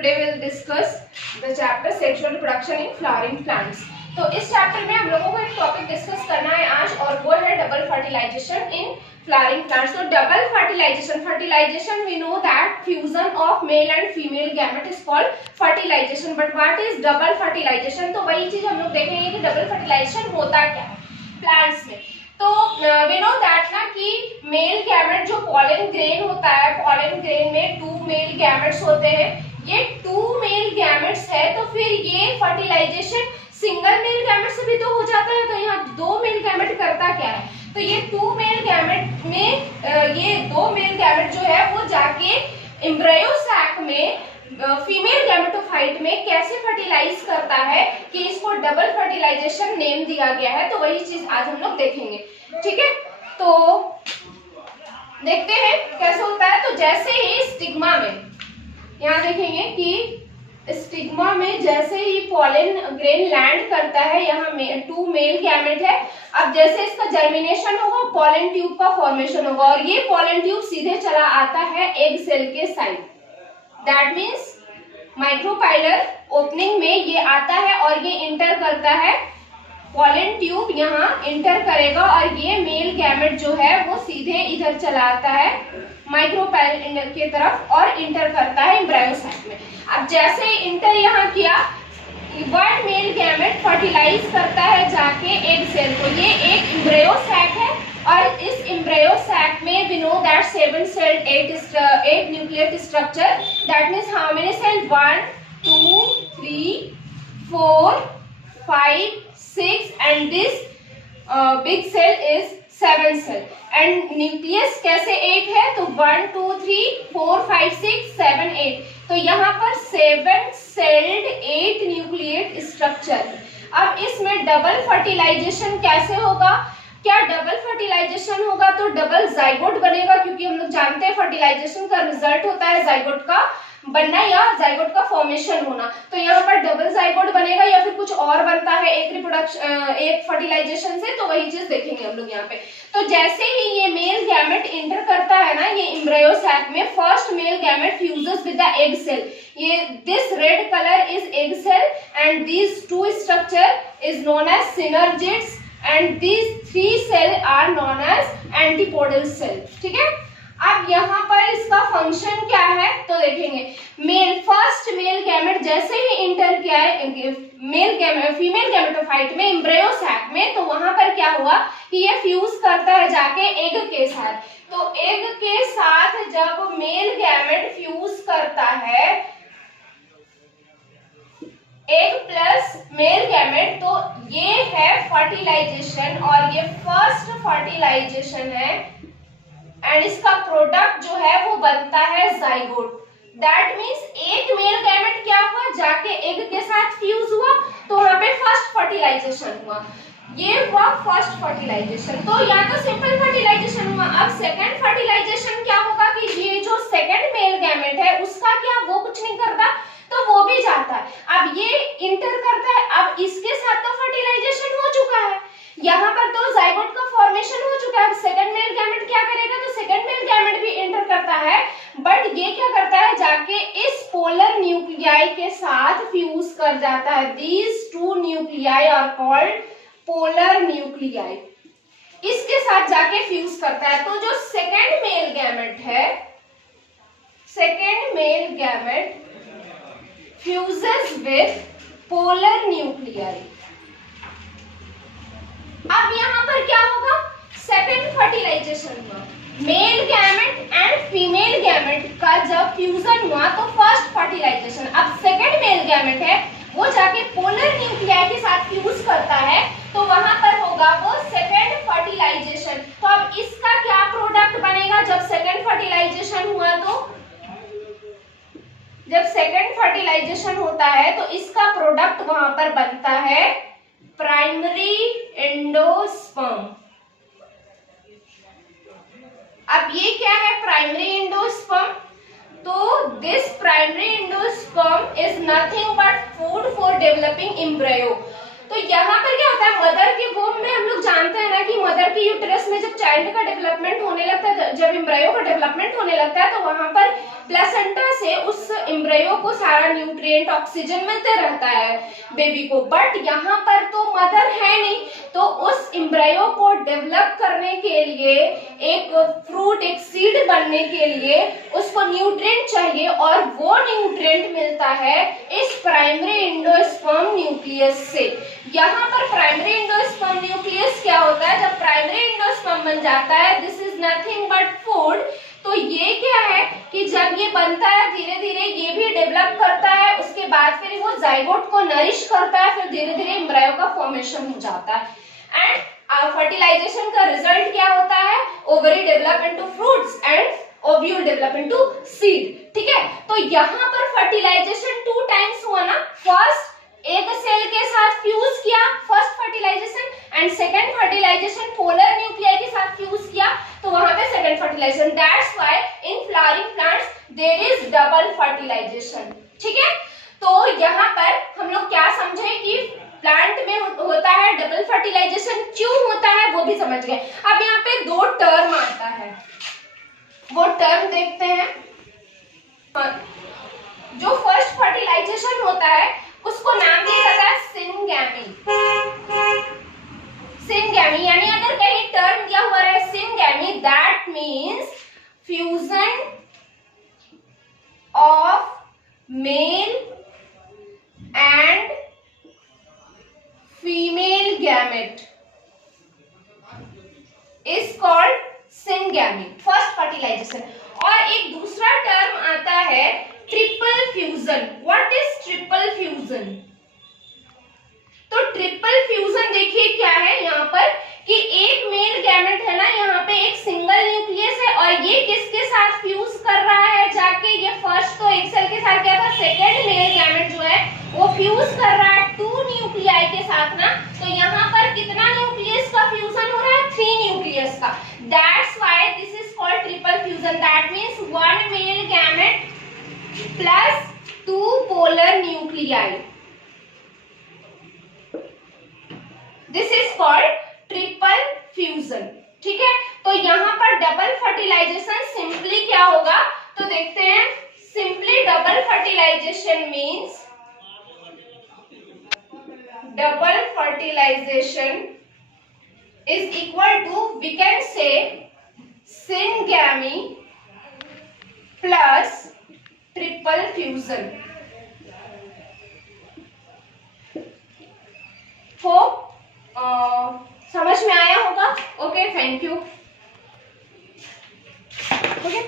Today we will discuss the chapter sexual reproduction in flowering plants. तो इस chapter में हम लोगों को एक टॉपिक डिस्कस करना है आज और वो है double fertilization in flowering plants. तो double fertilization we know that fusion of male and female gamete is called fertilization. But what is double fertilization? तो वही चीज हम लोग देखेंगे कि डबल फर्टिलाइजेशन होता क्या है प्लांट्स में. तो वी नो दैट ना कि मेल गैमेट जो पॉलन ग्रेन होता है, पॉलन ग्रेन में 2 मेल गैमेट्स होते हैं. ये 2 मेल गैमेट्स है तो फिर ये फर्टिलाइजेशन सिंगल मेल गैमेट से भी तो हो जाता है. तो यहाँ 2 मेल गैमेट करता क्या है, तो ये 2 मेल गैमेट में ये 2 मेल गैमेट जो है वो जाके एम्ब्रायो सैक में फीमेल गैमेटोफाइट में कैसे फर्टिलाइज करता है कि इसको डबल फर्टिलाइजेशन नेम दिया गया है. तो वही चीज आज हम लोग देखेंगे. ठीक है, तो देखते हैं कैसे होता है. तो जैसे ही स्टिग्मा में यहाँ देखेंगे कि स्टिग्मा में जैसे ही पॉलन ग्रेन लैंड करता है, यहाँ 2 मेल गैमेट है. अब जैसे इसका जर्मिनेशन होगा पॉलन ट्यूब का फॉर्मेशन होगा और ये पॉलन ट्यूब सीधे चला आता है एग सेल के side. That means micropylar opening में ये आता है और ये इंटर करता है. पॉलन ट्यूब यहाँ इंटर करेगा और ये मेल गैमेट जो है वो सीधे इधर चला आता है माइक्रोपाइलर की तरफ और इंटर करता है एम्ब्रायो सैक में. अब जैसे इंटर यहाँ किया, वन मेल गैमेट फर्टिलाइज करता है जाके एग सेल को. ये एक एम्ब्रायो सैक है और इस एम्ब्रायो सैक में we know that 7 celled 8 nuclear structure. That means how many cell, 1 2 3 4 5 6 and this big cell is 7 cell and nucleus कैसे 8 है, तो 1 2 3 4 5 6 7 8. तो यहाँ पर 7 सेल्ड 8 न्यूक्लिएट स्ट्रक्चर. अब इसमें डबल फर्टिलाइजेशन कैसे होगा, क्या डबल फर्टिलाइजेशन होगा तो डबल जाइगोट बनेगा, क्योंकि हम लोग जानते हैं फर्टिलाइजेशन का रिजल्ट होता है जाइगोट का बनना या जाइगोट का फॉर्मेशन होना. तो यहाँ पर डबल जाइगोट बनेगा या फिर कुछ और बनता है एक फर्टिलाइजेशन से, तो वही चीज देखेंगे हम लोग यहाँ पे. तो जैसे ही ये मेल गैमेट इंटर करता है ना ये एम्ब्रायो सैक में, first male gamete fuses with the egg cell. ये this red colour is egg cell and these 2 structure is known as synergids and these 3 cell are known as antipodal cell. ठीक है, अब यहाँ पर इसका function क्या है तो देखेंगे. फर्स्ट मेल गैमेट जैसे ही इंटर किया है फीमेल गैमेटोफाइट में एम्ब्रायो सैक में, तो वहां पर क्या हुआ कि ये फ्यूज करता है जाके एग के साथ. तो एग के साथ जब मेल गैमेट फ्यूज करता है एग प्लस मेल गैमेट, तो ये है फर्टिलाइजेशन और ये फर्स्ट फर्टिलाइजेशन है एंड इसका प्रोडक्ट जो है वो बनता है जाइगोट. दैट मींस एक मेल गैमेट क्या हुआ जाके एग के साथ फ्यूज हुआ, तो वहां पे फर्स्ट फर्टिलाइजेशन हुआ. ये हुआ फर्स्ट फर्टिलाइजेशन. तो यहाँ तो सिंपल फर्टिलाइजेशन हुआ. अब सेकंड फर्टिलाइजेशन क्या होगा कि ये जो सेकंड मेल गैमेट है उसका क्या, वो कुछ नहीं करता तो वो भी जाता है. अब ये इंटर करता है, अब इसके साथ तो फर्टिलाइजेशन हो चुका है, यहाँ पर तो जाइगोट का फॉर्मेशन हो चुका है. अब सेकंड मेल गैमेट क्या करेगा, तो सेकंड मेल गैमेट भी इंटर करता है, बट ये क्या करता है जाके इस पोलर न्यूक्लियाई के साथ फ्यूज कर जाता है. These 2 nuclei are called polar nuclei. इसके साथ जाके फ्यूज करता है. तो जो सेकंड मेल गैमेट है, second male gamete fuses with polar nuclei. अब यहाँ पर क्या होगा, सेकंड फर्टिलाइजेशन हुआ. Male gamete and female gamete का जब फ्यूजन हुआ तो फर्स्ट फर्टिलाइजेशन. अब सेकंड मेल गैमेट है वो जाके पोलर न्यूक्लियाई के साथ फ्यूज करता है, तो वहां पर होगा वो सेकंड फर्टिलाइजेशन. तो अब इसका क्या प्रोडक्ट बनेगा जब सेकंड फर्टिलाइजेशन हुआ, तो जब सेकंड फर्टिलाइजेशन होता है तो इसका प्रोडक्ट वहां पर बनता है प्राइमरी एंडोस्पर्म. अब ये क्या है प्राइमरी एंडोस्पर्म, तो this primary endosperm is nothing but food for developing embryo. तो यहाँ पर क्या होता है, मदर के वोम में हम लोग जानते हैं ना कि मदर की यूटेरस में जब चाइल्ड का डेवलपमेंट होने लगता है, जब एम्ब्रायो का डेवलपमेंट होने लगता है, तो वहां पर प्लेसेंटा से उस एम्ब्रियो को सारा न्यूट्रिएंट ऑक्सीजन मिलते रहता है बेबी को, बट यहाँ पर तो मदर है नहीं, तो उस एम्ब्रियो को डेवलप करने के लिए, एक फ्रूट, एक सीड बनने के लिए उसको न्यूट्रिएंट चाहिए, और वो न्यूट्रिएंट मिलता है इस प्राइमरी एंडोस्पर्म न्यूक्लियस से। यहाँ पर प्राइमरी एंडोस्पर्म न्यूक्लियस क्या होता है, जब प्राइमरी एंडोस्पर्म बन जाता है, this is nothing but food. तो ये क्या है कि जब ये बनता है धीरे धीरे ये भी डेवलप करता है, उसके बाद फिर वो जाइगोट को नरिश करता है, फिर धीरे धीरे एम्ब्रियो का फॉर्मेशन हो जाता है। एंड फर्टिलाइजेशन का रिजल्ट क्या होता है, ovary develop into fruits and ovule develop into seed. ठीक है, तो यहाँ पर फर्टिलाइजेशन 2 टाइम्स हुआ ना, फर्स्ट एक सेल के साथ फ्यूज किया, first fertilization, and second fertilization polar nuclei के साथ फ्यूज किया, तो वहां पे second fertilization. That's why in flowering plants there is double fertilization. ठीक है, तो यहाँ पर हम लोग क्या समझे कि प्लांट में होता है डबल फर्टिलाइजेशन, क्यों होता है वो भी समझ गए। अब यहाँ पे 2 टर्म आता है, वो टर्म देखते हैं। जो फर्स्ट फर्टिलाइजेशन होता है उसको नाम दिया जाता है सिनगैमी। सिनगैमी यानी अगर कहीं टर्म दिया हुआ है syngamy, that means fusion of male and female gamete is called syngamy, first fertilization. और एक दूसरा टर्म आता है triple fusion. What is triple fusion? तो ट्रिपल फ्यूजन देखिए क्या है यहाँ पर कि एक मेल गैमेट है ना, यहाँ पे एक सिंगल न्यूक्लियस है, और ये किसके साथ फ्यूज कर रहा है जाके, ये फर्स्ट तो एक सेल के साथ क्या था, सेकेंड मेल गैमेट जो है वो फ्यूज कर रहा है 2 न्यूक्लियाई के साथ ना, तो यहाँ पर कितना न्यूक्लियस का फ्यूजन हो रहा है, 3 न्यूक्लियस का। That's why this is called triple fusion. That means 1 male gamete plus 2 polar nuclei, this is called triple fusion. ठीक है, तो यहाँ पर डबल फर्टिलाइजेशन सिंपली क्या होगा, तो देखते हैं। Simply double fertilization means, double fertilization is equal to, we can say, syngamy plus triple fusion. Hope समझ में आया होगा। Okay, thank you. ओके।